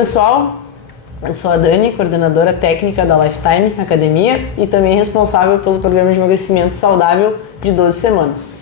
pessoal, eu sou a Dani, coordenadora técnica da Lifetime Academia e também responsável pelo programa de emagrecimento saudável de 12 semanas.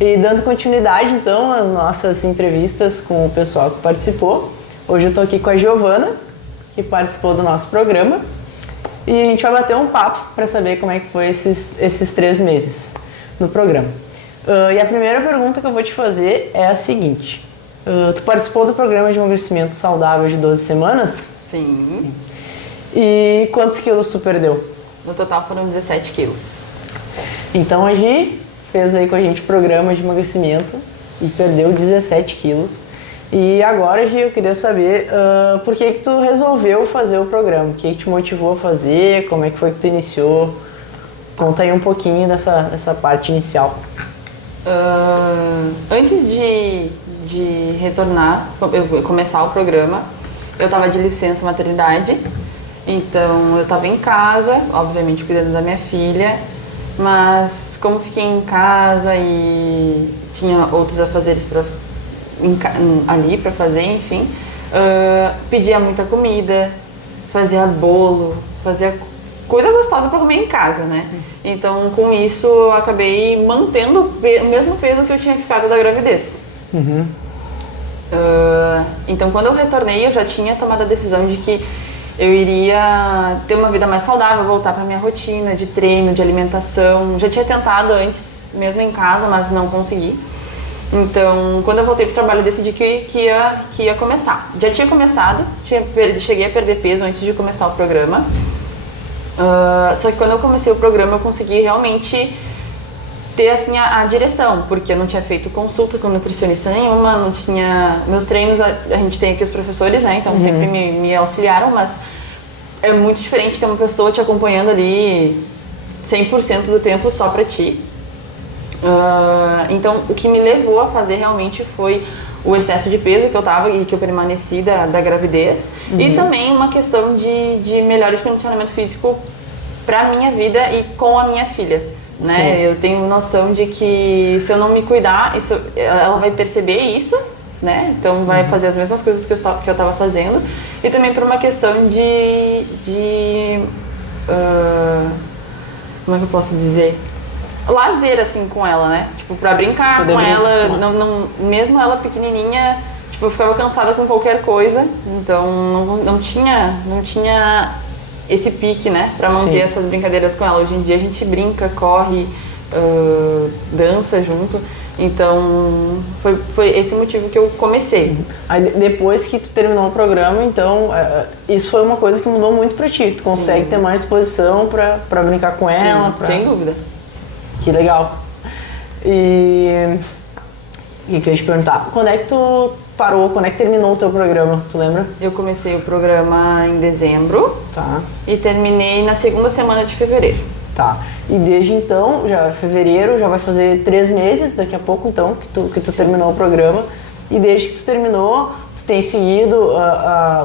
E dando continuidade então às nossas entrevistas com o pessoal que participou, hoje eu estou aqui com a Giovana, que participou do nosso programa, e a gente vai bater um papo para saber como é que foi esses 3 meses no programa. E a primeira pergunta que eu vou te fazer é a seguinte: tu participou do programa de emagrecimento saudável de 12 semanas? Sim. E quantos quilos tu perdeu? No total foram 17 quilos. Então a Gi fez aí com a gente programa de emagrecimento e perdeu 17 quilos. E agora, Gi, eu queria saber por que tu resolveu fazer o programa? O que te motivou a fazer? Como é que foi que tu iniciou? Conta aí um pouquinho dessa parte inicial. Antes de retornar, começar o programa, eu estava de licença maternidade, então eu estava em casa, obviamente cuidando da minha filha, mas como fiquei em casa e tinha outros afazeres ali para fazer, enfim, pedia muita comida, fazia bolo, fazia coisa gostosa para comer em casa, né? Então com isso eu acabei mantendo o mesmo peso que eu tinha ficado da gravidez. Uhum. Então quando eu retornei eu já tinha tomado a decisão de que eu iria ter uma vida mais saudável, voltar para minha rotina de treino, de alimentação. Já tinha tentado antes, mesmo em casa, mas não consegui. Então quando eu voltei pro trabalho eu decidi que ia começar. Já tinha começado, cheguei a perder peso antes de começar o programa. Só que quando eu comecei o programa eu consegui realmente ter assim a direção, porque eu não tinha feito consulta com nutricionista nenhuma, não tinha... Meus treinos, a gente tem aqui os professores, né, então sempre me auxiliaram, mas é muito diferente ter uma pessoa te acompanhando ali 100% do tempo só pra ti. Então o que me levou a fazer realmente foi o excesso de peso que eu tava e que eu permaneci da gravidez, e também uma questão de melhor condicionamento físico pra minha vida e com a minha filha, né? Sim. Eu tenho noção de que se eu não me cuidar, ela vai perceber isso, né? Então vai fazer as mesmas coisas que eu tava fazendo, e também por uma questão como é que eu posso dizer? Lazer, assim, com ela, né? Tipo, pra brincar com ela, não, mesmo ela pequenininha, tipo, eu ficava cansada com qualquer coisa, então não tinha esse pique, né? Pra manter essas brincadeiras com ela. Hoje em dia a gente brinca, corre, dança junto, então foi esse motivo que eu comecei. Aí depois que tu terminou o programa, então, isso foi uma coisa que mudou muito pra ti, tu consegue ter mais disposição pra brincar com ela. Sem dúvida. Que legal. E o que eu ia te perguntar? Quando é que tu parou? Quando é que terminou o teu programa? Tu lembra? Eu comecei o programa em dezembro. Tá. E terminei na segunda semana de fevereiro. Tá. E desde então, já fevereiro, já vai fazer 3 meses daqui a pouco, então, que tu terminou o programa. E desde que tu terminou, tu tem seguido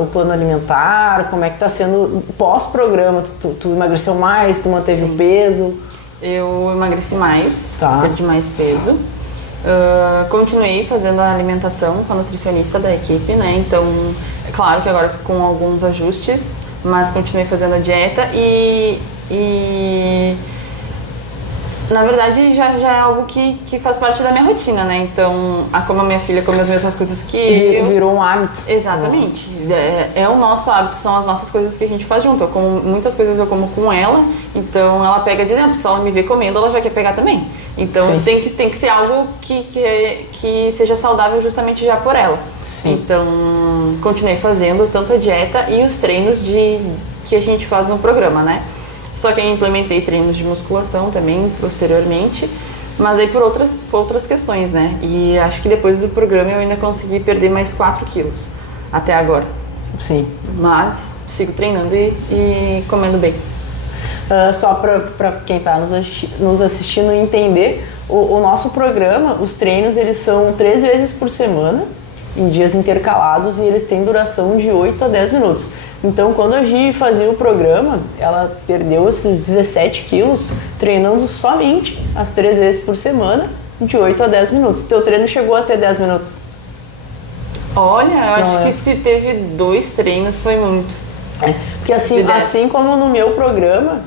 o plano alimentar? Como é que tá sendo pós-programa? Tu emagreceu mais? Tu manteve o peso? Eu emagreci mais, perdi mais peso. Continuei fazendo a alimentação com a nutricionista da equipe, né? Então, é claro que agora com alguns ajustes, mas continuei fazendo a dieta e na verdade já é algo que faz parte da minha rotina, né? Então, como a minha filha come as mesmas coisas que eu... Virou um hábito. Exatamente. É o nosso hábito, são as nossas coisas que a gente faz junto. Eu como, muitas coisas eu como com ela, então ela pega de exemplo. Se ela me vê comendo, ela já quer pegar também. Então tem que ser algo que seja saudável justamente já por ela. Sim. Então, continuei fazendo tanto a dieta e os treinos que a gente faz no programa, né? Só que eu implementei treinos de musculação também posteriormente, mas aí por outras questões, né? E acho que depois do programa eu ainda consegui perder mais 4 quilos até agora. Sim. Mas sigo treinando e comendo bem. Só para quem está nos assistindo entender, o nosso programa, os treinos, eles são 3 vezes por semana, em dias intercalados, e eles têm duração de 8 a 10 minutos. Então, quando a Gi fazia o programa, ela perdeu esses 17 quilos treinando somente as 3 vezes por semana, de 8 a 10 minutos. Teu treino chegou até 10 minutos? Olha, eu acho Não que se teve 2 treinos foi muito. Porque assim como no meu programa,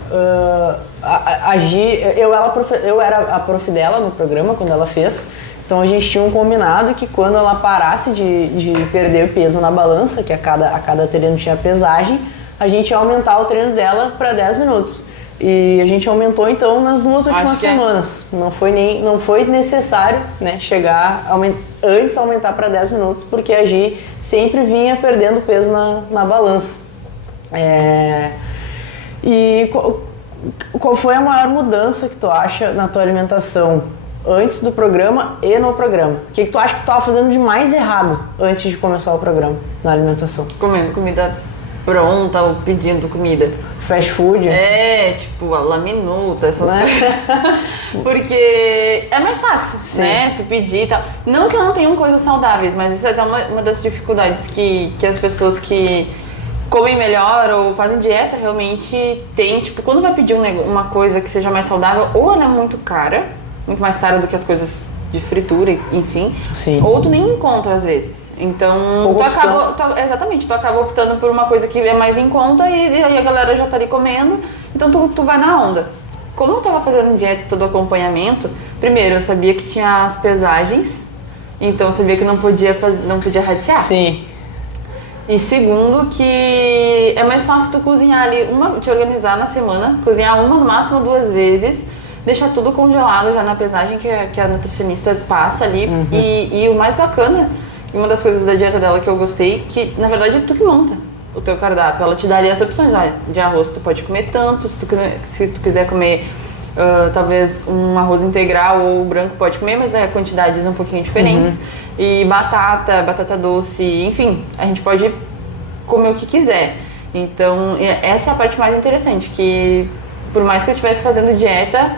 a Gi, eu era a prof dela no programa quando ela fez, então a gente tinha um combinado que quando ela parasse de perder peso na balança, que a cada treino tinha pesagem, a gente ia aumentar o treino dela para 10 minutos. E a gente aumentou então nas 2 últimas semanas. Não foi necessário, né, antes aumentar para 10 minutos, porque a Gi sempre vinha perdendo peso na balança. E qual foi a maior mudança que tu acha na tua alimentação antes do programa e no programa? O que tu acha que tu estava fazendo de mais errado antes de começar o programa na alimentação? Comendo comida pronta ou pedindo comida. Fast food? Tipo, a laminuta, essas coisas. Porque é mais fácil, né? Tu pedir e tal. Não que não tenham coisas saudáveis, mas isso é até uma das dificuldades que as pessoas que comem melhor ou fazem dieta realmente têm. Tipo, quando vai pedir uma coisa que seja mais saudável, ou ela é muito cara, muito mais cara do que as coisas de fritura, enfim. Sim. Ou tu nem encontra às vezes. Então, tu acaba optando por uma coisa que é mais em conta e aí a galera já tá ali comendo, então tu vai na onda. Como eu tava fazendo dieta e todo o acompanhamento, primeiro eu sabia que tinha as pesagens, então eu sabia que não podia ratear. Sim. E segundo, que é mais fácil tu cozinhar ali, te organizar na semana, cozinhar uma, no máximo 2 vezes, deixar tudo congelado já na pesagem que a nutricionista passa ali. Uhum. E o mais bacana, uma das coisas da dieta dela que eu gostei, que na verdade é tu que monta o teu cardápio. Ela te dá ali as opções. De arroz tu pode comer tanto, se tu quiser comer talvez um arroz integral ou branco pode comer, mas quantidades um pouquinho diferentes. Uhum. E batata doce, enfim, a gente pode comer o que quiser. Então essa é a parte mais interessante, que por mais que eu estivesse fazendo dieta,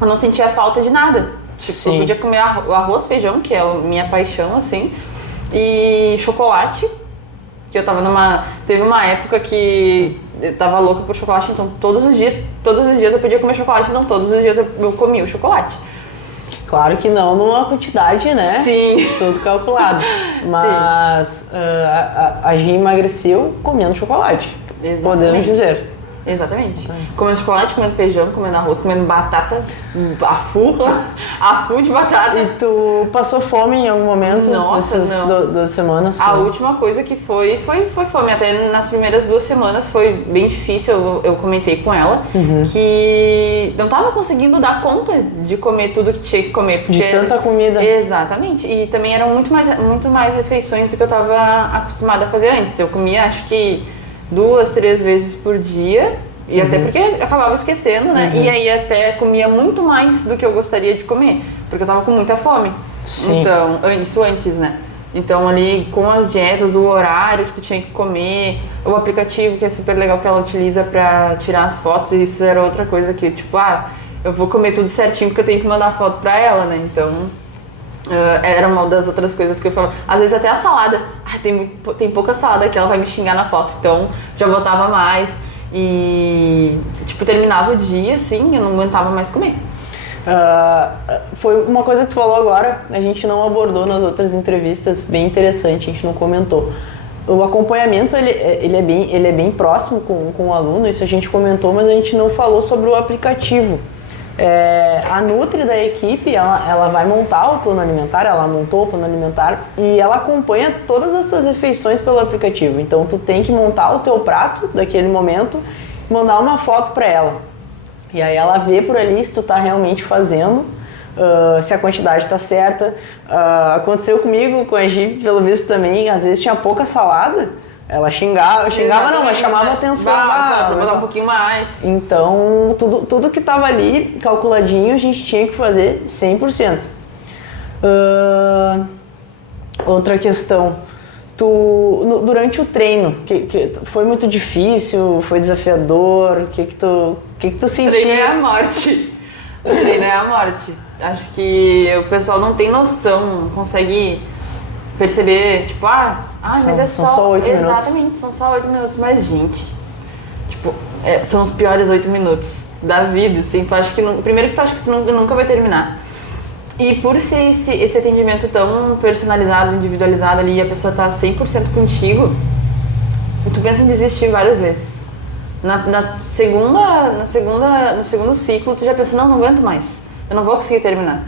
eu não sentia falta de nada. Tipo, eu podia comer o arroz, feijão, que é a minha paixão, assim, e chocolate, que eu tava teve uma época que eu tava louca por chocolate, então todos os dias eu podia comer chocolate, então todos os dias eu comia o chocolate. Claro que não numa quantidade, né? Sim. Tudo calculado. Mas a Gi emagreceu comendo chocolate. Exatamente. Podemos dizer. Exatamente. Comendo chocolate, comendo feijão, comendo arroz, comendo batata, afu de batata. E tu passou fome em algum momento? Nossa, nessas não. 2 semanas? A última coisa que foi fome. Até nas primeiras 2 semanas foi bem difícil. Eu comentei com ela que não tava conseguindo dar conta de comer tudo que tinha que comer. De tanta comida. Exatamente. E também eram muito mais refeições do que eu tava acostumada a fazer antes. Eu comia, acho que 2, 3 vezes por dia, e até porque eu acabava esquecendo, né? E aí até comia muito mais do que eu gostaria de comer, porque eu tava com muita fome. Sim. Então, isso antes, né? Então ali com as dietas, o horário que tu tinha que comer, o aplicativo que é super legal que ela utiliza pra tirar as fotos, e isso era outra coisa que, tipo, eu vou comer tudo certinho porque eu tenho que mandar foto pra ela, né? Então era uma das outras coisas que eu falava. Às vezes até a salada. Tem pouca salada que ela vai me xingar na foto. Então já botava mais. E tipo, terminava o dia assim, eu não aguentava mais comer. Foi uma coisa que tu falou agora, a gente não abordou nas outras entrevistas, bem interessante, a gente não comentou. O acompanhamento ele é bem próximo com o aluno, isso a gente comentou, mas a gente não falou sobre o aplicativo. A Nutri da equipe, ela vai montar o plano alimentar, ela montou o plano alimentar e ela acompanha todas as suas refeições pelo aplicativo. Então tu tem que montar o teu prato daquele momento, mandar uma foto para ela. E aí ela vê por ali se tu tá realmente fazendo, se a quantidade tá certa. Aconteceu comigo, com a Gi, pelo visto também, às vezes tinha pouca salada. Ela xingava não, mas chamava atenção. Pra botar um pouquinho mais. Então, tudo que tava ali, calculadinho, a gente tinha que fazer 100%. Outra questão. Durante o treino, que foi muito difícil, foi desafiador, o que tu sentia? O treino é a morte. O treino é a morte. Acho que o pessoal não tem noção, não consegue perceber, tipo, mas são só 8 minutos. Exatamente, são só 8 minutos, mas gente, tipo, são os piores 8 minutos da vida, assim, tu acha que primeiro que tu acha que tu nunca vai terminar. E por ser esse atendimento tão personalizado, individualizado ali, e a pessoa tá 100% contigo, tu pensa em desistir várias vezes. No segundo ciclo, tu já pensa, não aguento mais, eu não vou conseguir terminar.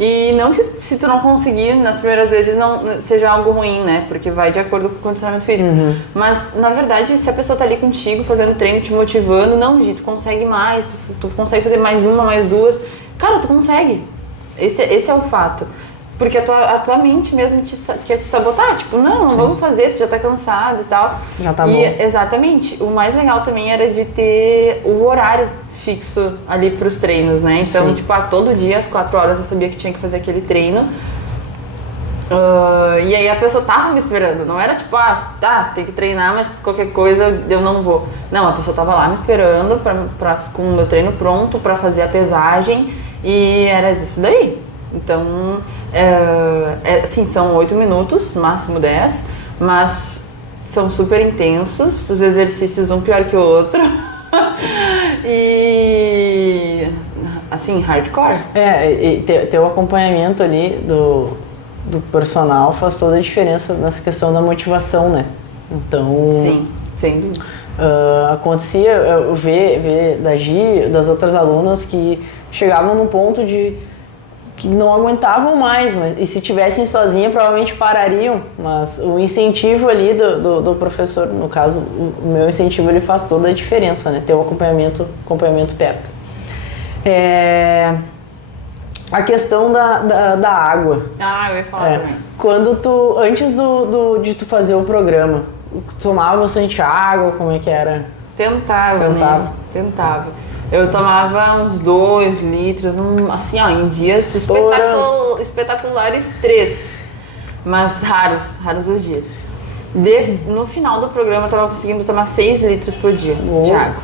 E não que se tu não conseguir nas primeiras vezes não seja algo ruim, né? Porque vai de acordo com o condicionamento físico. Mas, na verdade, se a pessoa tá ali contigo, fazendo treino, te motivando, não, Gi, tu consegue mais, tu consegue fazer mais uma, mais duas. Cara, tu consegue. Esse é o fato. Porque a tua mente mesmo quer te sabotar. Tipo, não vamos fazer, tu já tá cansado e tal. Já tá bom. Exatamente. O mais legal também era de ter o horário fixo ali pros treinos, né? Então, Sim. tipo, todo dia às 4 horas eu sabia que tinha que fazer aquele treino. E aí a pessoa tava me esperando. Não era tipo, tem que treinar, mas qualquer coisa eu não vou. Não, a pessoa tava lá me esperando com o meu treino pronto pra fazer a pesagem. E era isso daí. Então, assim, são 8 minutos, máximo 10, mas são super intensos, os exercícios um pior que o outro. E, assim, hardcore. E ter o acompanhamento ali do personal faz toda a diferença nessa questão da motivação, né? Então... Sim, sem dúvida. Acontecia eu ver da Gi, das outras alunas que chegavam num ponto de que não aguentavam mais, e se tivessem sozinha provavelmente parariam, mas o incentivo ali do professor, no caso o meu incentivo, ele faz toda a diferença, né? Ter o acompanhamento perto. A questão da água. Eu ia falar também. Quando antes de tu fazer o programa, tu tomava bastante água, como é que era? Tentava. Né? Tentava. Eu tomava uns 2 litros, assim, em dias espetaculares 3, mas raros os dias. No final do programa eu tava conseguindo tomar 6 litros por dia de água.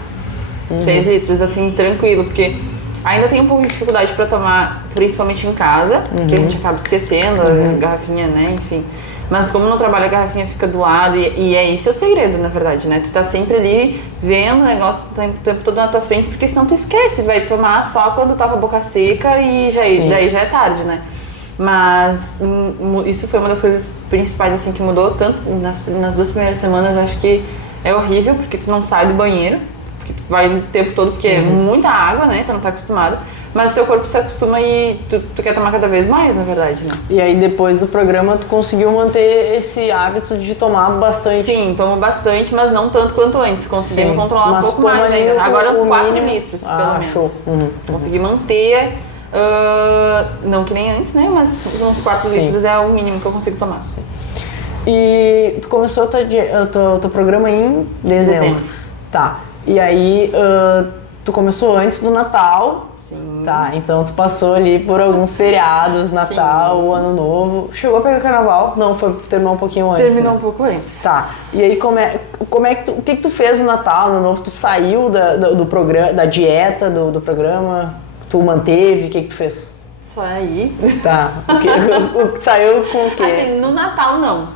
6 litros, assim, tranquilo, porque ainda tenho um pouco de dificuldade pra tomar, principalmente em casa, porque a gente acaba esquecendo a garrafinha, né, enfim. Mas como no trabalho a garrafinha fica do lado, e esse é o segredo, na verdade, né? Tu tá sempre ali vendo o negócio o tempo todo na tua frente, porque senão tu esquece, vai tomar só quando tá com a boca seca e daí já é tarde, né? Mas isso foi uma das coisas principais, assim, que mudou tanto nas 2 primeiras semanas. Eu acho que é horrível, porque tu não sai do banheiro, porque tu vai o tempo todo, porque é muita água, né? Tu não tá acostumado. Mas teu corpo se acostuma e tu quer tomar cada vez mais, na verdade, né? E aí depois do programa tu conseguiu manter esse hábito de tomar bastante? Sim, tomo bastante, mas não tanto quanto antes. Conseguimos controlar um pouco mais ainda. Agora uns 4 litros, pelo menos. Show. Consegui manter, não que nem antes, né? Mas uns 4 litros é o mínimo que eu consigo tomar. Sim. E tu começou o teu programa em dezembro. Tá. E aí tu começou antes do Natal. Sim. Tá, então tu passou ali por alguns feriados, Natal, o Ano Novo. Chegou a pegar Carnaval? Não, terminou um pouquinho antes. Terminou um pouco antes. Tá. E aí o que tu fez no Natal, no Ano Novo? Tu saiu do programa, da dieta do programa? Tu manteve? O que tu fez? Saí. Tá. Saiu com o quê? Assim, no Natal não.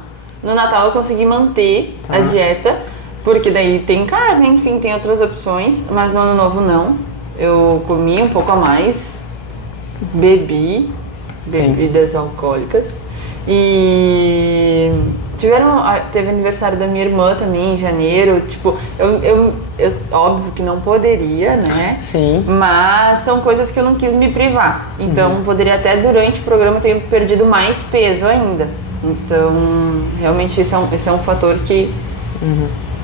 No Natal eu consegui manter a dieta, porque daí tem carne, enfim, tem outras opções, mas no Ano Novo não. Eu comi um pouco a mais, bebi bebidas alcoólicas e teve aniversário da minha irmã também em janeiro. Tipo, eu óbvio que não poderia, né? Sim. Mas são coisas que eu não quis me privar. Então poderia até durante o programa ter perdido mais peso ainda. Então realmente esse é um fator que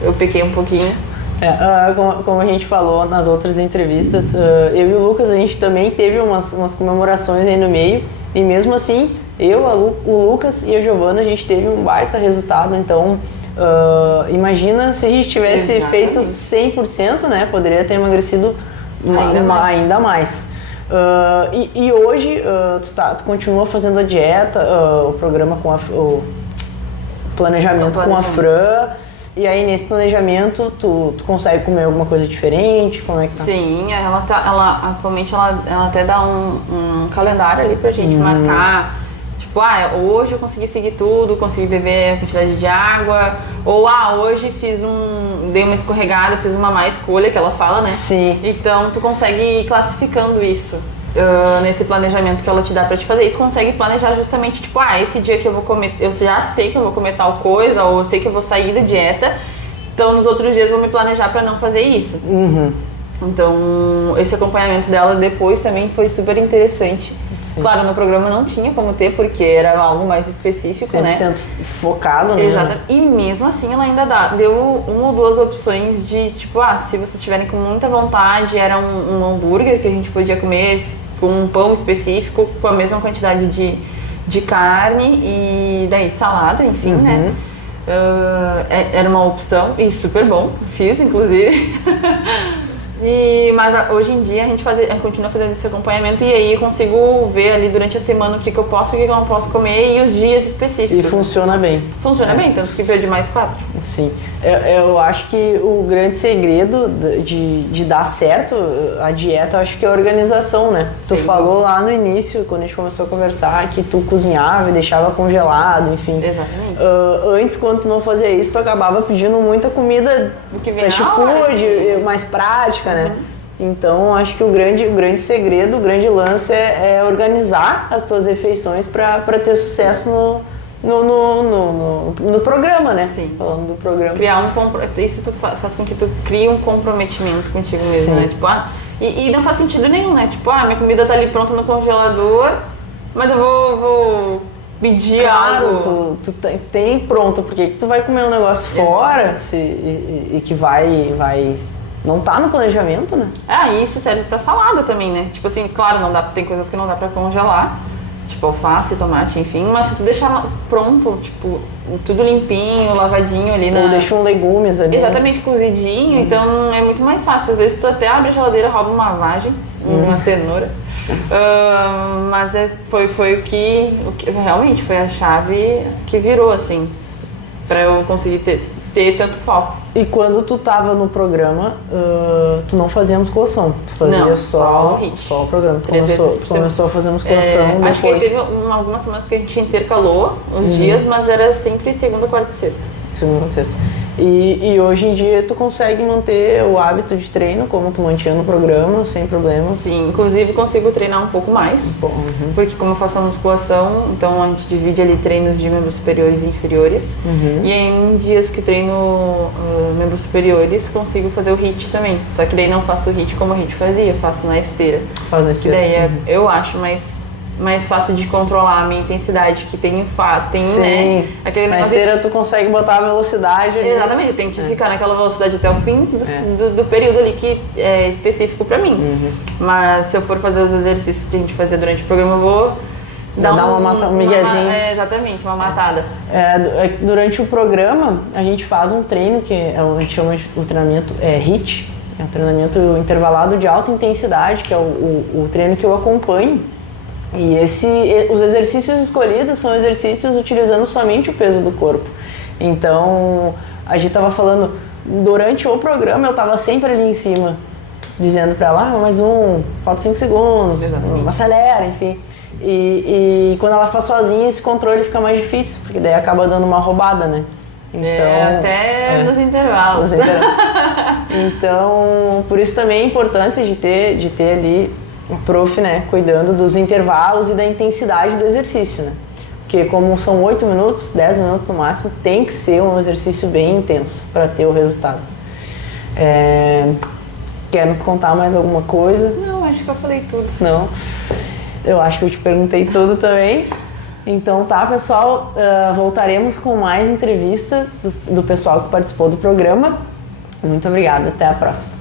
eu pequei um pouquinho. Como a gente falou nas outras entrevistas, eu e o Lucas, a gente também teve umas comemorações aí no meio, e mesmo assim, o Lucas e a Giovana, a gente teve um baita resultado. Então imagina se a gente tivesse feito 100%, né? Poderia ter emagrecido ainda mais. E hoje tu continua fazendo a dieta, o programa o planejamento com a Fran. E aí, nesse planejamento, tu consegue comer alguma coisa diferente? Como é que tá? Sim, atualmente ela até dá um calendário ali pra gente marcar. Tipo, hoje eu consegui seguir tudo, consegui beber a quantidade de água. Ou, hoje dei uma escorregada, fiz uma má escolha, que ela fala, né? Sim. Então, tu consegue ir classificando isso. nesse planejamento que ela te dá pra te fazer, e tu consegue planejar justamente, tipo, esse dia que eu vou comer, eu já sei que eu vou comer tal coisa, ou eu sei que eu vou sair da dieta, então nos outros dias eu vou me planejar pra não fazer isso. Então, esse acompanhamento dela depois também foi super interessante. Sim. Claro, no programa não tinha como ter, porque era algo mais específico, 100% né? focado, né? Exato. E mesmo assim ela ainda deu uma ou duas opções de, tipo, se vocês estiverem com muita vontade, era um hambúrguer que a gente podia comer com um pão específico, com a mesma quantidade de carne e daí salada, enfim, né? Era uma opção e super bom, fiz inclusive. Mas hoje em dia a gente continua fazendo esse acompanhamento e aí eu consigo ver ali durante a semana o que eu posso e o que eu não posso comer e os dias específicos. E funciona bem. Funciona bem, tanto que perdi mais 4. Sim. Eu acho que o grande segredo de dar certo a dieta, eu acho que é a organização, né? Tu falou lá no início, quando a gente começou a conversar, que tu cozinhava e deixava congelado, enfim. Exatamente. Antes, quando tu não fazia isso, tu acabava pedindo muita comida fast food, mais prática, né? Então, acho que o grande segredo, o grande lance é organizar as tuas refeições para ter sucesso no programa, né? Sim. Falando do programa. Isso faz com que tu crie um comprometimento contigo mesmo, né? Tipo, e não faz sentido nenhum, né? Tipo, minha comida tá ali pronta no congelador, mas eu vou pedir algo. Tu tem pronto, porque tu vai comer um negócio fora e que vai não tá no planejamento, né? E isso serve pra salada também, né? Tipo assim, claro, tem coisas que não dá pra congelar, tipo alface, tomate, enfim, mas se tu deixar pronto, tipo, tudo limpinho, lavadinho ali Ou deixa um legumes ali. Exatamente, cozidinho, então é muito mais fácil. Às vezes tu até abre a geladeira, rouba uma vagem, uma cenoura. Mas foi o que realmente foi a chave que virou, assim, pra eu conseguir ter tanto foco. E quando tu tava no programa, tu não fazia musculação, tu fazia só o programa. Tu começou a fazer musculação depois. Acho que teve algumas semanas que a gente intercalou os dias, mas era sempre segunda, quarta e sexta. Segunda, quarta e sexta. E hoje em dia tu consegue manter o hábito de treino como tu mantinha no programa, sem problemas? Sim, inclusive consigo treinar um pouco mais, porque como eu faço a musculação, então a gente divide ali treinos de membros superiores e inferiores, e aí em dias que treino membros superiores consigo fazer o HIIT também, só que daí não faço o HIIT como a gente fazia, faço na esteira. Faz na esteira. Que daí eu acho mais fácil de controlar a minha intensidade, que tem né? Aquele na esteira tu consegue botar a velocidade ali. Exatamente, eu tenho que ficar naquela velocidade até o fim do período ali que é específico pra mim. Mas se eu for fazer os exercícios que a gente fazia durante o programa, eu vou dar um miguezinho. Exatamente, uma matada. Durante o programa, a gente faz um treino que a gente chama o treinamento HIIT, é um treinamento intervalado de alta intensidade, que é o treino que eu acompanho. E os exercícios escolhidos são exercícios utilizando somente o peso do corpo. Então, a gente estava falando, durante o programa eu estava sempre ali em cima, dizendo para ela, mais falta 5 segundos, acelera, enfim. E quando ela faz sozinha, esse controle fica mais difícil, porque daí acaba dando uma roubada, né? Então, até nos intervalos. Então, por isso também a importância de ter ali o prof, né, cuidando dos intervalos e da intensidade do exercício, né? Porque como são 8 minutos, 10 minutos no máximo, tem que ser um exercício bem intenso para ter o resultado. Quer nos contar mais alguma coisa? Não, acho que eu falei tudo. Não? Eu acho que eu te perguntei tudo também. Então tá, pessoal, voltaremos com mais entrevista do pessoal que participou do programa. Muito obrigada, até a próxima.